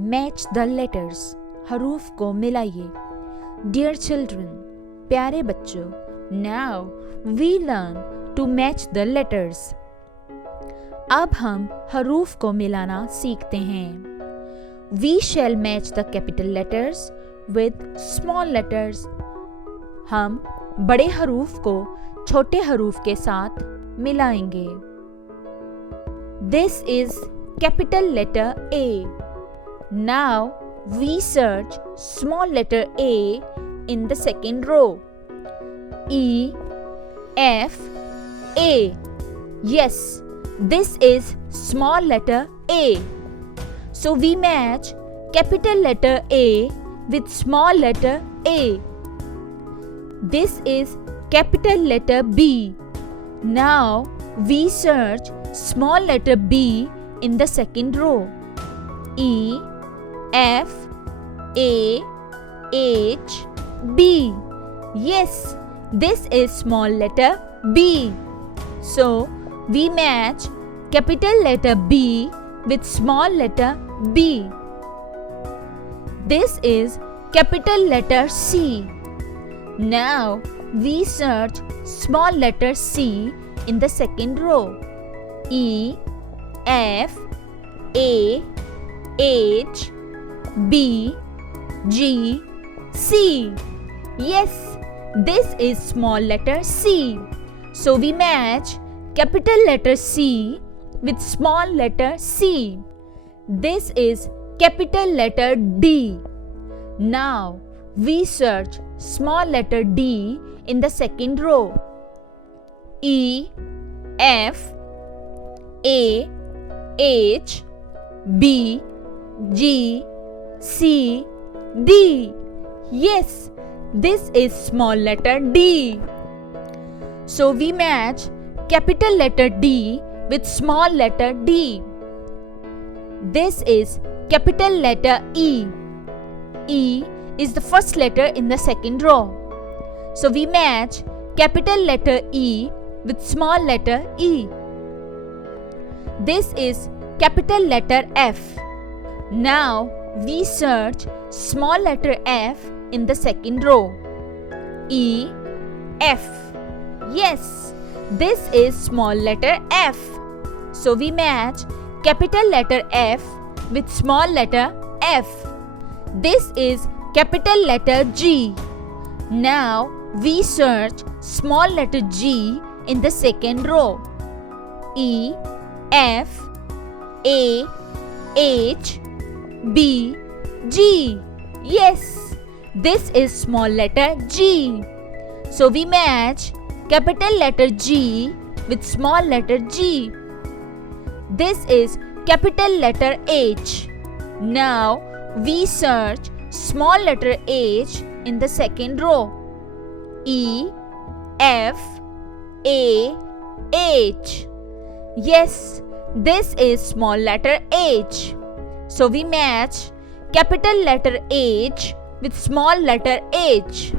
Match the letters, हरूफ को मिलाइए. Dear children, प्यारे बच्चों, now we learn to match the letters. अब हम हरूफ को मिलाना सीखते हैं. We shall match the capital letters with small letters. हम बड़े हरूफ को छोटे हरूफ के साथ मिलाएंगे. This is capital letter A. Now we search small letter A in the second row. E, F, A. Yes, this is small letter A. So we match capital letter A with small letter A. This is capital letter B. Now we search small letter B in the second row. E, F, A, H, B. Yes, this is small letter B. So we match capital letter B with small letter B. This is capital letter C. Now we search small letter C in the second row. E, F, A, H, B, G, C. Yes, this is small letter C. So we match capital letter C with small letter C. This is capital letter D. Now we search small letter D in the second row. E, F, A, H, B, G, C, D. Yes, this is small letter D. So we match capital letter D with small letter D. This is capital letter E. E is the first letter in the second row. So we match capital letter E with small letter E. This is capital letter F. Now we search small letter F in the second row. E, F. Yes, this is small letter F. So we match capital letter F with small letter F. This is capital letter G. Now we search small letter G in the second row. E, F, A, H, B, G. Yes, this is small letter G. So we match capital letter G with small letter G. This is capital letter H. Now we search small letter H in the second row. E, F, A, H. Yes, this is small letter H. So we match capital letter H with small letter H.